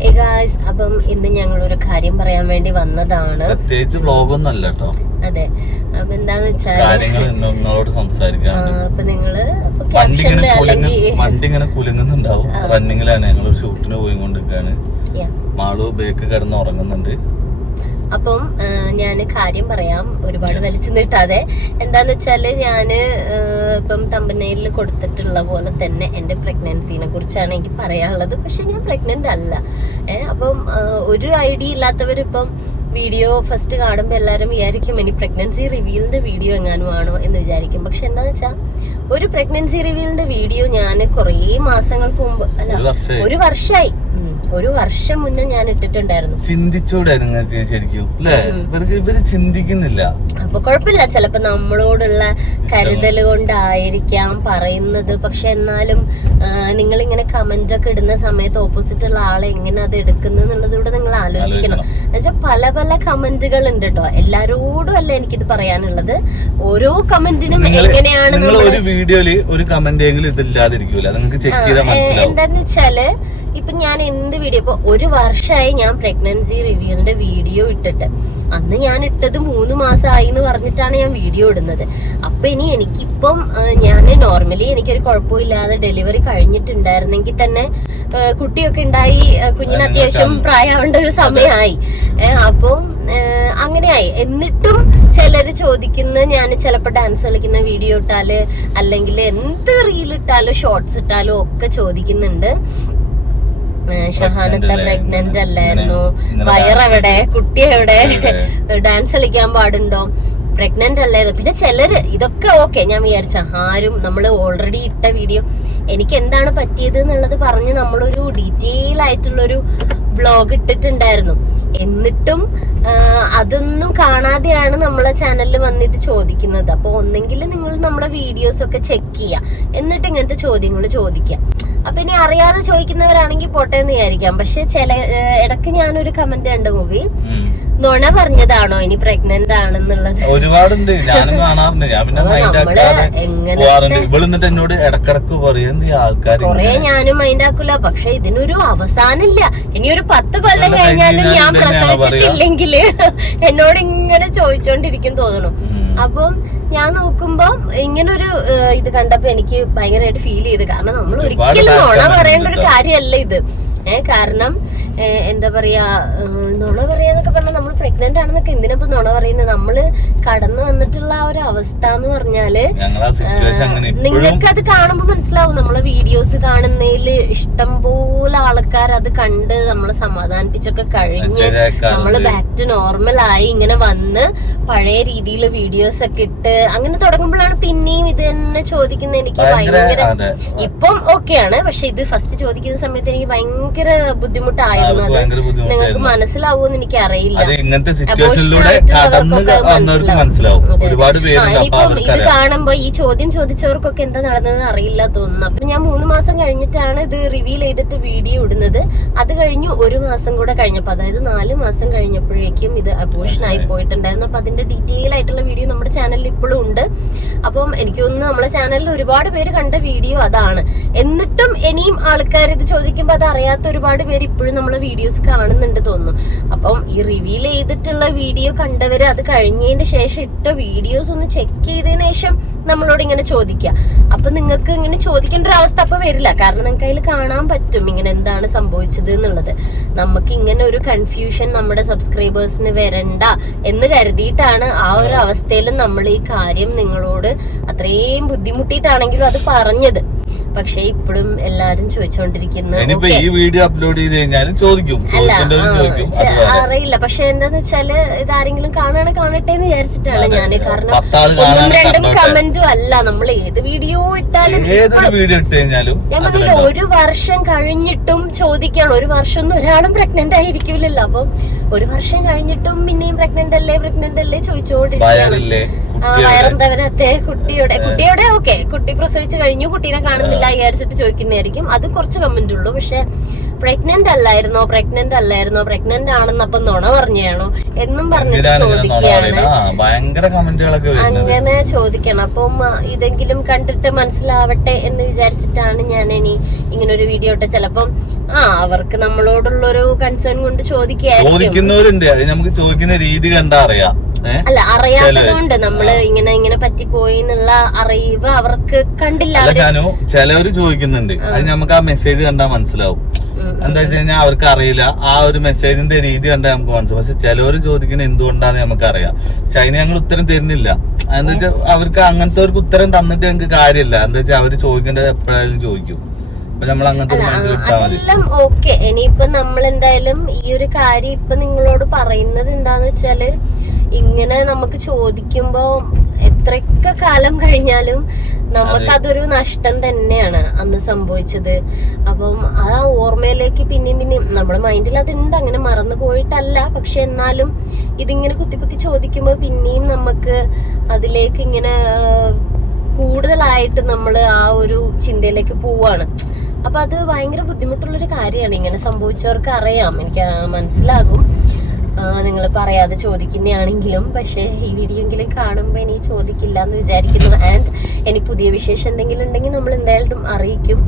Hey guys, അപ്പം ഇന്ന് ഞങ്ങൾ ഒരു കാര്യം പറയാൻ വേണ്ടി വന്നതാണ്. പ്രത്യേകിച്ച് വ്ലോഗ് ഒന്നും അല്ല കേട്ടോ. അതെ, അപ്പൊ എന്താന്ന് വെച്ചാൽ നിങ്ങളോട് സംസാരിക്കാണ്. അപ്പൊ നിങ്ങള് വണ്ടി ഇങ്ങനെ കുലുങ്ങുന്നുണ്ടാവും. റണ്ണിങ്ങിലാണ്, ഞങ്ങൾ ഷൂട്ടിന് പോയിക്കൊണ്ടിരിക്കുകയാണ്. മാളു ബേക്ക് കിടന്ന് ഉറങ്ങുന്നുണ്ട്. അപ്പം ഞാൻ കാര്യം പറയാം, ഒരുപാട് വലിച്ചു നീട്ടാതെ. എന്താന്ന് വെച്ചാല് ഞാന് ഇപ്പം തമ്പനയിൽ കൊടുത്തിട്ടുള്ള പോലെ തന്നെ എന്റെ പ്രഗ്നൻസിനെ കുറിച്ചാണ് എനിക്ക് പറയാനുള്ളത്. പക്ഷെ ഞാൻ പ്രഗ്നന്റ് അല്ല. അപ്പം ഒരു ഐഡിയ ഇല്ലാത്തവരിപ്പം വീഡിയോ ഫസ്റ്റ് കാണുമ്പോൾ എല്ലാവരും വിചാരിക്കും ഇനി പ്രഗ്നൻസി റിവീലിന്റെ വീഡിയോ എങ്ങാനും ആണോ എന്ന് വിചാരിക്കും. പക്ഷെ എന്താന്ന് വെച്ചാൽ ഒരു പ്രഗ്നൻസി റിവീലിന്റെ വീഡിയോ ഞാൻ കുറേ മാസങ്ങൾക്ക് മുമ്പ്, അല്ല ഒരു വർഷം മുന്നേ ഞാൻ ഇട്ടിട്ടുണ്ടായിരുന്നു. ചിന്തിച്ചൂടെ നിങ്ങൾക്ക് ശരിക്കും? ഇവര് ചിന്തിക്കുന്നില്ല. അപ്പൊ കുഴപ്പമില്ല, ചിലപ്പോ നമ്മളോടുള്ള കരുതൽ കൊണ്ടായിരിക്കാം പറയുന്നത്. പക്ഷെ എന്നാലും നിങ്ങൾ ഇങ്ങനെ കമന്റ് ഒക്കെ ഇടുന്ന സമയത്ത് ഓപ്പോസിറ്റ് ഉള്ള ആളെ എങ്ങനെ അത് എടുക്കുന്നു എന്നുള്ളതൂടെ നിങ്ങൾ ആലോചിക്കണം. എന്നുവെച്ചാൽ പല പല കമന്റുകൾ ഉണ്ട് കേട്ടോ. എല്ലാരോടും അല്ല എനിക്കിത് പറയാനുള്ളത്. ഓരോ കമന്റിനും എങ്ങനെയാണ് ഒരു വീഡിയോയില് ഒരു കമന്റ് ഇതില്ലാതിരിക്കൂല, നിങ്ങൾക്ക് ചെക്ക് ചെയ്താൽ മനസ്സിലാവും. എന്താന്ന് വെച്ചാല് ഇപ്പൊ ഞാൻ എന്ത് വീഡിയോ, ഇപ്പൊ ഒരു വർഷമായി ഞാൻ പ്രഗ്നൻസി റിവ്യൂലിന്റെ വീഡിയോ ഇട്ടിട്ട്. അന്ന് ഞാൻ ഇട്ടത് 3 മാസമായി എന്ന് പറഞ്ഞിട്ടാണ് ഞാൻ വീഡിയോ ഇടുന്നത്. അപ്പൊ ഇനി എനിക്കിപ്പം ഞാൻ നോർമലി എനിക്കൊരു കുഴപ്പമില്ലാതെ ഡെലിവറി കഴിഞ്ഞിട്ടുണ്ടായിരുന്നെങ്കിൽ തന്നെ കുട്ടിയൊക്കെ ഉണ്ടായി, കുഞ്ഞിന് അത്യാവശ്യം പ്രായമാവേണ്ട ഒരു സമയമായി. അപ്പം അങ്ങനെയായി. എന്നിട്ടും ചിലര് ചോദിക്കുന്ന, ഞാൻ ചിലപ്പോ ഡാൻസ് കളിക്കുന്ന വീഡിയോ ഇട്ടാല് അല്ലെങ്കിൽ എന്ത് റീൽ ഇട്ടാലും ഷോർട്സ് ഇട്ടാലും ഒക്കെ ചോദിക്കുന്നുണ്ട്, ഷഹാനത്ത പ്രഗ്നന്റ് അല്ലായിരുന്നു, വയറെവിടെ, കുട്ടി എവിടെ, ഡാൻസ് കളിക്കാൻ പാടുണ്ടോ, പ്രഗ്നന്റ് അല്ലായിരുന്നു. പിന്നെ ചിലര് ഇതൊക്കെ ഓക്കെ, ഞാൻ വിചാരിച്ച ആരും നമ്മള് ഓൾറെഡി ഇട്ട വീഡിയോ എനിക്ക് എന്താണ് പറ്റിയത് എന്നുള്ളത് പറഞ്ഞ് നമ്മളൊരു ഡീറ്റെയിൽ ആയിട്ടുള്ളൊരു വ്ലോഗ് ഇട്ടിട്ടുണ്ടായിരുന്നു. എന്നിട്ടും അതൊന്നും കാണാതെയാണ് നമ്മളെ ചാനലിൽ വന്നിട്ട് ചോദിക്കുന്നത്. അപ്പൊ ഒന്നെങ്കിൽ നിങ്ങൾ നമ്മളെ വീഡിയോസ് ഒക്കെ ചെക്ക് ചെയ്യുക, എന്നിട്ട് ഇങ്ങനത്തെ ചോദ്യങ്ങൾ ചോദിക്കുക. അപ്പൊ ഇനി അറിയാതെ ചോദിക്കുന്നവരാണെങ്കിൽ പോട്ടെ എന്ന് വിചാരിക്കാം. പക്ഷെ ഇടയ്ക്ക് ഞാനൊരു കമന്റ് കണ്ട മൂവി, നുണ പറഞ്ഞതാണോ ഇനി പ്രഗ്നന്റ് ആണെന്നുള്ളത് ഒരുപാടുണ്ട്. ഞാനും കാണാറുണ്ട്. ഞാൻ പിന്നെ എന്നോട് ഇടക്കിടക്ക് പറയും ആൾക്കാർ കൊറേ ഞാനും മൈൻഡ് ആക്കൂല. പക്ഷെ ഇതിനൊരു അവസാനില്ല. ഇനി ഒരു 10 കൊല്ലം കഴിഞ്ഞാലും ഞാൻ പ്രസവിച്ചിട്ടില്ലെങ്കിൽ എന്നോട് ഇങ്ങനെ ചോദിച്ചോണ്ടിരിക്കും തോന്നുന്നു. അപ്പം ഞാൻ നോക്കുമ്പോ ഇങ്ങനൊരു ഇത് കണ്ടപ്പോ എനിക്ക് ഭയങ്കരമായിട്ട് ഫീൽ ചെയ്തു. കാരണം നമ്മൾ ഒരിക്കലും നുണ പറയേണ്ട ഒരു കാര്യമല്ല ഇത്. കാരണം എന്താ പറയാ, നുണ പറയാന്നൊക്കെ പറഞ്ഞാൽ നമ്മൾ പ്രഗ്നന്റ് ആണെന്നൊക്കെ എന്തിനാ നുണ പറയുന്നത്? നമ്മള് കടന്നു വന്നിട്ടുള്ള ആ ഒരു അവസ്ഥ എന്ന് പറഞ്ഞാല് നിങ്ങൾക്ക് അത് കാണുമ്പോ മനസ്സിലാവും. നമ്മളെ വീഡിയോസ് കാണുന്നതില് ഇഷ്ടം പോലെ ആൾക്കാർ അത് കണ്ട് നമ്മളെ സമാധാനിപ്പിച്ചൊക്കെ കഴിഞ്ഞ് നമ്മള് ബാക്ക് ടു നോർമൽ ആയി ഇങ്ങനെ വന്ന് പഴയ രീതിയിൽ വീഡിയോസ് ഒക്കെ ഇട്ട് അങ്ങനെ തുടങ്ങുമ്പോഴാണ് പിന്നെയും ഇത് തന്നെ ചോദിക്കുന്നത്. എനിക്ക് ഭയങ്കര ഇപ്പം ഓക്കെയാണ്. പക്ഷെ ഇത് ഫസ്റ്റ് ചോദിക്കുന്ന സമയത്ത് എനിക്ക് ഭയങ്കര ബുദ്ധിമുട്ടായിരുന്നു. അത് നിങ്ങൾക്ക് മനസ്സിലാവുമെന്ന് എനിക്ക് അറിയില്ല. ഇനിയിപ്പം ഇത് കാണുമ്പോ ഈ ചോദ്യം ചോദിച്ചവർക്കൊക്കെ എന്താ നടന്നതെന്ന് അറിയില്ല തോന്നുന്നു. അപ്പൊ ഞാൻ 3 മാസം കഴിഞ്ഞിട്ടാണ് ഇത് റിവീൽ ചെയ്തിട്ട് വീഡിയോ ഇടുന്നത്. അത് കഴിഞ്ഞു 1 മാസം കൂടെ കഴിഞ്ഞപ്പോ, അതായത് 4 മാസം കഴിഞ്ഞപ്പോഴേക്കും ഇത് അബോർഷൻ ആയി പോയിട്ടുണ്ടായിരുന്നു. അപ്പൊ അതിന്റെ ഡീറ്റെയിൽ ആയിട്ടുള്ള വീഡിയോ നമ്മുടെ ചാനലിൽ ഇപ്പോഴും ഉണ്ട്. അപ്പം എനിക്ക് തോന്നുന്നു നമ്മളെ ചാനലിൽ ഒരുപാട് പേര് കണ്ട വീഡിയോ അതാണ്. എന്നിട്ടും ഇനിയും ആൾക്കാർ ഇത് ചോദിക്കുമ്പോ അത് അറിയാത്ത ഒരുപാട് പേര് ഇപ്പോഴും നമ്മളെ വീഡിയോസ് കാണുന്നുണ്ട് തോന്നുന്നു. അപ്പം ഈ റിവീൽ ചെയ്തിട്ടുള്ള വീഡിയോ കണ്ടവര് അത് കഴിഞ്ഞതിന് ശേഷം ഇട്ട വീഡിയോസ് ഒന്ന് ചെക്ക് ചെയ്തതിനു ശേഷം നമ്മളോട് ഇങ്ങനെ ചോദിക്കുക. അപ്പൊ നിങ്ങൾക്ക് ഇങ്ങനെ ചോദിക്കേണ്ട ഒരു അവസ്ഥ അപ്പൊ വരില്ല. കാരണം നിങ്ങൾക്ക് അതിൽ കാണാൻ പറ്റും ഇങ്ങനെ എന്താണ് സംഭവിച്ചത് എന്നുള്ളത്. നമുക്ക് ഇങ്ങനെ ഒരു കൺഫ്യൂഷൻ നമ്മുടെ സബ്സ്ക്രൈബേഴ്സിന് വരണ്ട എന്ന് കരുതിയിട്ടാണ് ആ ഒരു അവസ്ഥയിൽ നമ്മൾ ഈ കാര്യം നിങ്ങളോട് അത്രയും ബുദ്ധിമുട്ടിയിട്ടാണെങ്കിലും അത് പറഞ്ഞത്. പക്ഷെ ഇപ്പോഴും എല്ലാരും ചോദിച്ചോണ്ടിരിക്കുന്നു. അറിയില്ല, പക്ഷെ എന്താന്ന് വെച്ചാല് ഇതാരെങ്കിലും കാണട്ടെ എന്ന് വിചാരിച്ചിട്ടാണ് ഞാന്. കാരണം 1-2 കമന്റും അല്ല, നമ്മൾ ഏത് വീഡിയോ ഇട്ടാലും ഞാൻ പറഞ്ഞില്ല, 1 വർഷം കഴിഞ്ഞിട്ടും ചോദിക്കാണ്. 1 വർഷം ഒന്നും ഒരാളും പ്രഗ്നന്റ് ആയിരിക്കില്ലല്ലോ. അപ്പം 1 വർഷം കഴിഞ്ഞിട്ടും പിന്നെയും പ്രഗ്നന്റ് അല്ലേ ചോദിച്ചോണ്ടിരിക്കുകയാണ്. വയറെന്താ വരാത്തെ, കുട്ടിയുടെ ഓക്കെ, കുട്ടി പ്രസവിച്ച് കഴിഞ്ഞു, കുട്ടീനെ കാണുന്നില്ല വിചാരിച്ചിട്ട് ചോദിക്കുന്നതായിരിക്കും. അത് കുറച്ച് കമന്റ് ഉള്ളൂ. പക്ഷെ പ്രഗ്നന്റ് അല്ലായിരുന്നോ, പ്രഗ്നന്റ് ആണെന്ന് അപ്പൊ നുണ പറഞ്ഞാണോ എന്നും പറഞ്ഞിട്ട് ചോദിക്കുകയാണ്. അങ്ങനെ ചോദിക്കണം. അപ്പം ഇതെങ്കിലും കണ്ടിട്ട് മനസ്സിലാവട്ടെ എന്ന് വിചാരിച്ചിട്ടാണ് ഞാൻ ഇനി ഇങ്ങനെ ഒരു വീഡിയോ ഇട്ട്. ചിലപ്പം അവർക്ക് നമ്മളോടുള്ളൊരു കൺസേൺ കൊണ്ട് ചോദിക്കുന്നവരുണ്ട്. നമുക്ക് ചോദിക്കുന്ന രീതി കണ്ടാ അറിയാം. അല്ല, അറിയാത്തതുകൊണ്ട് നമ്മള് ഇങ്ങനെ പറ്റിപ്പോയി എന്നുള്ള അറിവ് അവർക്ക് കണ്ടില്ല. ചിലവര് ചോദിക്കുന്നുണ്ട്, അത് നമുക്ക് ആ മെസ്സേജ് കണ്ടാ മനസ്സിലാവും. എന്താ വെച്ച് കഴിഞ്ഞാൽ അവർക്ക് അറിയില്ല, ആ ഒരു മെസ്സേജിന്റെ രീതി കണ്ടാൽ നമുക്ക് മനസ്സിലാവും. പക്ഷെ ചിലവര് ചോദിക്കുന്നത് എന്തുകൊണ്ടാന്ന് നമുക്ക് അറിയാം. പക്ഷെ അതിന് ഞങ്ങൾ ഉത്തരം തരുന്നില്ല. എന്താ വെച്ചാൽ അവർക്ക് അങ്ങനത്തെ ഒരു ഉത്തരം തന്നിട്ട് ഞങ്ങൾക്ക് കാര്യമില്ല. എന്താ വെച്ചാൽ അവര് ചോദിക്കേണ്ടത് എപ്പോഴായാലും ചോദിക്കും. അപ്പൊ നമ്മൾ അങ്ങനത്തെ അതെല്ലാം ഓക്കെ. ഇനിയിപ്പൊ നമ്മൾ എന്തായാലും ഈ ഒരു കാര്യം ഇപ്പൊ നിങ്ങളോട് പറയുന്നത് എന്താന്ന് വെച്ചാല്, ഇങ്ങനെ നമുക്ക് ചോദിക്കുമ്പോ എത്രയൊക്കെ കാലം കഴിഞ്ഞാലും നമുക്കതൊരു നഷ്ടം തന്നെയാണ് അന്ന് സംഭവിച്ചത്. അപ്പം ആ ഓർമ്മയിലേക്ക് പിന്നെയും നമ്മുടെ മൈൻഡിൽ അതുണ്ട്, അങ്ങനെ മറന്നു പോയിട്ടല്ല. പക്ഷെ എന്നാലും ഇതിങ്ങനെ കുത്തി ചോദിക്കുമ്പോ പിന്നെയും നമുക്ക് അതിലേക്ക് ഇങ്ങനെ കൂടുതലായിട്ട് നമ്മൾ ആ ഒരു ചിന്തയിലേക്ക് പോവാണ്. അപ്പൊ അത് ഭയങ്കര ബുദ്ധിമുട്ടുള്ളൊരു കാര്യമാണ്. ഇങ്ങനെ സംഭവിച്ചവർക്ക് അറിയാം, എനിക്ക് മനസ്സിലാകും. നിങ്ങൾ പറയാതെ ചോദിക്കുന്നതാണെങ്കിലും. പക്ഷെ ഈ വീഡിയോ എങ്കിലും കാണുമ്പോൾ ഇനി ചോദിക്കില്ല എന്ന് വിചാരിക്കുന്നു. ആൻഡ് ഇനി പുതിയ വിശേഷം എന്തെങ്കിലും ഉണ്ടെങ്കിൽ നമ്മൾ എന്തായാലും അറിയിക്കും.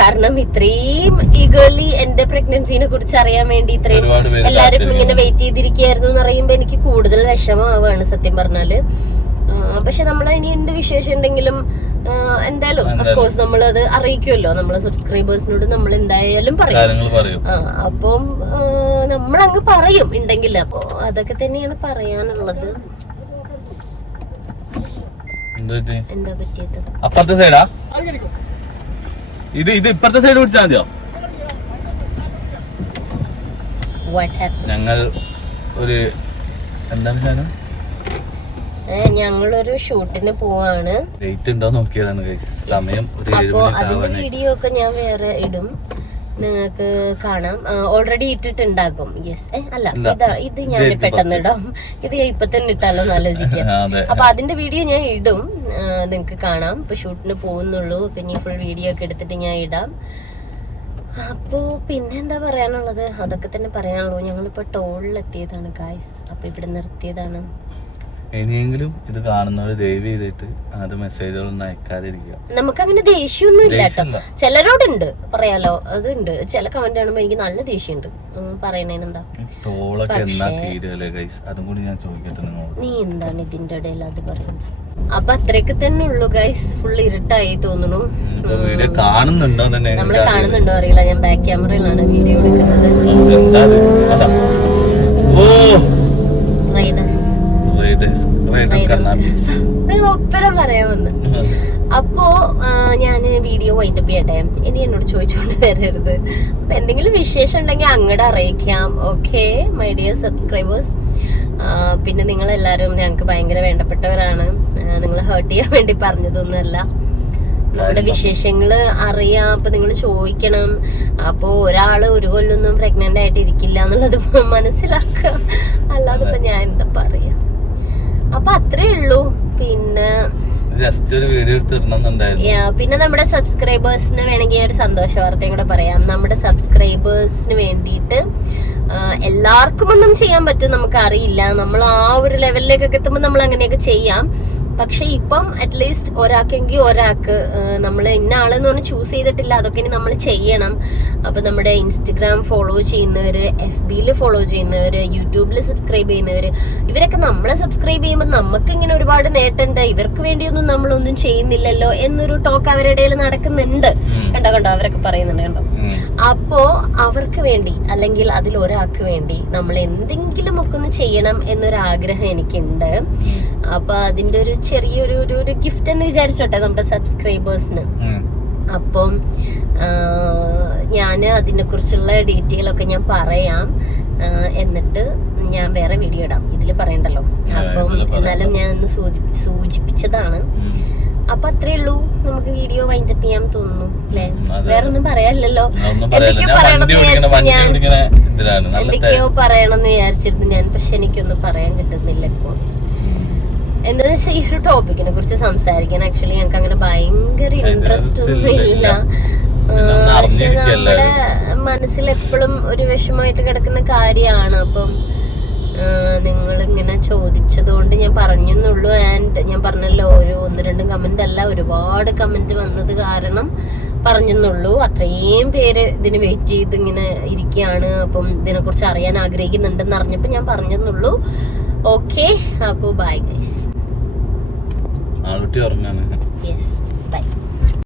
കാരണം ഇത്രയും ഈഗർലി എന്റെ പ്രഗ്നൻസിനെ കുറിച്ച് അറിയാൻ വേണ്ടി ഇത്രയും എല്ലാരും ഇങ്ങനെ വെയിറ്റ് ചെയ്തിരിക്കുകയായിരുന്നു എന്ന് അറിയുമ്പോ എനിക്ക് കൂടുതൽ വിഷമമാവാണ് സത്യം പറഞ്ഞാല്. പക്ഷെ നമ്മൾ ഇനി എന്ത് വിശേഷം ഉണ്ടെങ്കിലും എന്തായാലും അഫ്കോഴ്സ് നമ്മൾ അത് അറിയിക്കുമല്ലോ. നമ്മളെ സബ്സ്ക്രൈബേഴ്സിനോട് നമ്മൾ എന്തായാലും പറയും. അപ്പം നമ്മളങ്ങ് പറയും ഉണ്ടെങ്കിൽ. അപ്പൊ അതൊക്കെ തന്നെയാണ് പറയാനുള്ളത്. എന്താ പറ്റിയത്? അപ്പുറത്തെ സൈഡാ ഇത് ഇപ്പുറത്തെ സൈഡ് പിടിച്ചാൽ മതിയോ? ഞങ്ങൾ ഒരു എന്താണ് ഞങ്ങളൊരു ഷൂട്ടിന് പോവാണ്. അപ്പൊ അതിന്റെ വീഡിയോ ഒക്കെ ഞാൻ വേറെ ഇടും, നിങ്ങൾക്ക് കാണാം. ഓൾറെഡി ഇട്ടിട്ടുണ്ടാകും. ഇത് ഞാൻ പെട്ടെന്ന് ഇടാം. ഇത് ഇപ്പൊ തന്നെ ഇട്ടാലോ എന്ന് ആലോചിക്കാം. അപ്പൊ അതിന്റെ വീഡിയോ ഞാൻ ഇടും, നിങ്ങക്ക് കാണാം. ഇപ്പൊ ഷൂട്ടിന് പോകുന്നുള്ളൂ. പിന്നെ ഫുൾ വീഡിയോ ഒക്കെ എടുത്തിട്ട് ഞാൻ ഇടാം. അപ്പോ പിന്നെ എന്താ പറയാനുള്ളത്? അതൊക്കെ തന്നെ പറയാനുള്ളൂ. ഞങ്ങളിപ്പോ ടോളിലെത്തിയതാണ് ഗായ്സ്. അപ്പൊ ഇവിടെ നിർത്തിയതാണ്. ഇനിയെങ്കിലും ഇത് കാണുന്നവര് ദയവ് ചെയ്തിട്ട് അങ്ങനത്തെ മെസ്സേജുകളൊന്നും അയക്കാതിരിക്കുക. നമുക്കങ്ങനെ ദേഷ്യമൊന്നും ഇല്ല കേട്ടോ. ചിലരോടുണ്ട് പറയാലോ, അതുണ്ട്. ചില കമന്റ് കാണുമ്പോ എനിക്ക് നല്ല ദേഷ്യമുണ്ട്. പറയണേനെന്താ നീ എന്താണ് ഇതിന്റെ ഇടയിൽ അത് പറയുന്നത്? അപ്പൊ അത്രയൊക്കെ തന്നെ ഉള്ളു ഗൈസ്. ഫുൾ ഇരുട്ടായി തോന്നുന്നു. നമ്മള് കാണുന്നുണ്ടോ അറിയില്ല. ഞാൻ ബാക്ക് ക്യാമറയിലാണ് വീഡിയോ എടുക്കുന്നത്. ഒപ്പരം പറയാമെന്ന്. അപ്പോ ഞാന് വീഡിയോ വൈൻഡപ്പ് ചെയ്യട്ടെ. ഇനി എന്നോട് ചോദിച്ചോണ്ട് വരരുത്. അപ്പൊ എന്തെങ്കിലും വിശേഷം ഉണ്ടെങ്കിൽ അങ്ങോട്ട് അറിയിക്കാം. Okay my dear subscribers. പിന്നെ നിങ്ങളെല്ലാരും ഞങ്ങൾക്ക് ഭയങ്കര വേണ്ടപ്പെട്ടവരാണ്. നിങ്ങൾ ഹേർട്ട് ചെയ്യാൻ വേണ്ടി പറഞ്ഞതൊന്നുമല്ല. നമ്മുടെ വിശേഷങ്ങള് അറിയാം. അപ്പൊ നിങ്ങൾ ചോദിക്കണം. അപ്പൊ ഒരാള് ഒരു കൊല്ലൊന്നും പ്രഗ്നന്റ് ആയിട്ട് ഇരിക്കില്ല എന്നുള്ളത് മനസ്സിലാക്കുക. അല്ലാതെ ഇപ്പൊ ഞാൻ എന്താ പറയാ. അപ്പൊ അത്രേ ഉള്ളൂ. പിന്നെ പിന്നെ നമ്മുടെ സബ്സ്ക്രൈബേഴ്സിന് വേണമെങ്കിൽ ഒരു സന്തോഷ വാർത്തയും കൂടെ പറയാം. നമ്മുടെ സബ്സ്ക്രൈബേഴ്സിന് വേണ്ടിയിട്ട് എല്ലാവർക്കും ഒന്നും ചെയ്യാൻ പറ്റും നമുക്കറിയില്ല. നമ്മൾ ആ ഒരു ലെവലിലേക്കൊക്കെ എത്തുമ്പോൾ നമ്മൾ അങ്ങനെയൊക്കെ ചെയ്യാം. പക്ഷെ ഇപ്പം അറ്റ്ലീസ്റ്റ് ഒരാൾക്കെങ്കിൽ ഒരാൾക്ക് നമ്മൾ ഇന്ന ആളെന്ന് പറഞ്ഞ് ചൂസ് ചെയ്തിട്ടില്ല. അതൊക്കെ ഇനി നമ്മൾ ചെയ്യണം. അപ്പൊ നമ്മുടെ ഇൻസ്റ്റഗ്രാം ഫോളോ ചെയ്യുന്നവര്, FBയിൽ ഫോളോ ചെയ്യുന്നവര്, യൂട്യൂബിൽ സബ്സ്ക്രൈബ് ചെയ്യുന്നവര്, ഇവരൊക്കെ നമ്മളെ സബ്സ്ക്രൈബ് ചെയ്യുമ്പോൾ നമുക്ക് ഇങ്ങനെ ഒരുപാട് നേട്ടമുണ്ട്. ഇവർക്ക് വേണ്ടിയൊന്നും നമ്മളൊന്നും ചെയ്യുന്നില്ലല്ലോ എന്നൊരു ടോക്ക് അവരുടെ ഇടയിൽ നടക്കുന്നുണ്ട്. കണ്ടോ അവരൊക്കെ പറയുന്നുണ്ട്. കണ്ടോ? അപ്പോ അവർക്ക് വേണ്ടി അല്ലെങ്കിൽ അതിൽ ഒരാൾക്ക് വേണ്ടി നമ്മൾ എന്തെങ്കിലും ഒക്കെ ഒന്ന് ചെയ്യണം എന്നൊരാഗ്രഹം എനിക്കുണ്ട്. അപ്പൊ അതിന്റെ ഒരു ചെറിയൊരു ഗിഫ്റ്റ് എന്ന് വിചാരിച്ചോട്ടെ നമ്മുടെ സബ്സ്ക്രൈബേഴ്സിന്. അപ്പം ഞാൻ അതിനെ കുറിച്ചുള്ള ഡീറ്റെയിൽ ഒക്കെ ഞാൻ പറയാം. എന്നിട്ട് ഞാൻ വേറെ വീഡിയോ ഇടാം. ഇതിൽ പറയണ്ടല്ലോ. അപ്പം എന്നാലും ഞാൻ ഒന്ന് സൂചിപ്പിച്ചതാണ്. അപ്പൊ അത്രേ ഉള്ളൂ. നമുക്ക് വീഡിയോ വൈൻഡപ്പ് ചെയ്യാൻ തോന്നുന്നു അല്ലെ? വേറൊന്നും പറയാനില്ലല്ലോ. എന്തൊക്കെയോ പറയണമെന്ന് വിചാരിച്ചിരുന്നു ഞാൻ. പക്ഷെ എനിക്കൊന്നും പറയാൻ കിട്ടുന്നില്ല ഇപ്പൊ. എന്താന്ന് വെച്ചാൽ ഈ ഒരു ടോപ്പിക്കിനെ കുറിച്ച് സംസാരിക്കാൻ ആക്ച്വലി ഞങ്ങൾക്ക് അങ്ങനെ ഭയങ്കര ഇൻട്രസ്റ്റ് ഒന്നും ഇല്ല. പക്ഷെ നമ്മുടെ മനസ്സിൽ എപ്പോഴും ഒരു വിഷമമായിട്ട് കിടക്കുന്ന കാര്യമാണ്. അപ്പം നിങ്ങളിങ്ങനെ ചോദിച്ചതുകൊണ്ട് ഞാൻ പറഞ്ഞെന്നുള്ളൂ. ആൻഡ് ഞാൻ പറഞ്ഞല്ലോ, ഒരു 1-2 കമന്റ് അല്ല, ഒരുപാട് കമന്റ് വന്നത് കാരണം പറഞ്ഞെന്നുള്ളൂ. അത്രയും പേര് ഇതിന് വെയിറ്റ് ചെയ്ത് ഇങ്ങനെ ഇരിക്കുകയാണ്. അപ്പം ഇതിനെ കുറിച്ച് അറിയാൻ ആഗ്രഹിക്കുന്നുണ്ടെന്ന് അറിഞ്ഞപ്പോ ഞാൻ പറഞ്ഞെന്നുള്ളൂ. ഓക്കെ, അപ്പൊ ബൈ ഗൈസ്. Yes, by.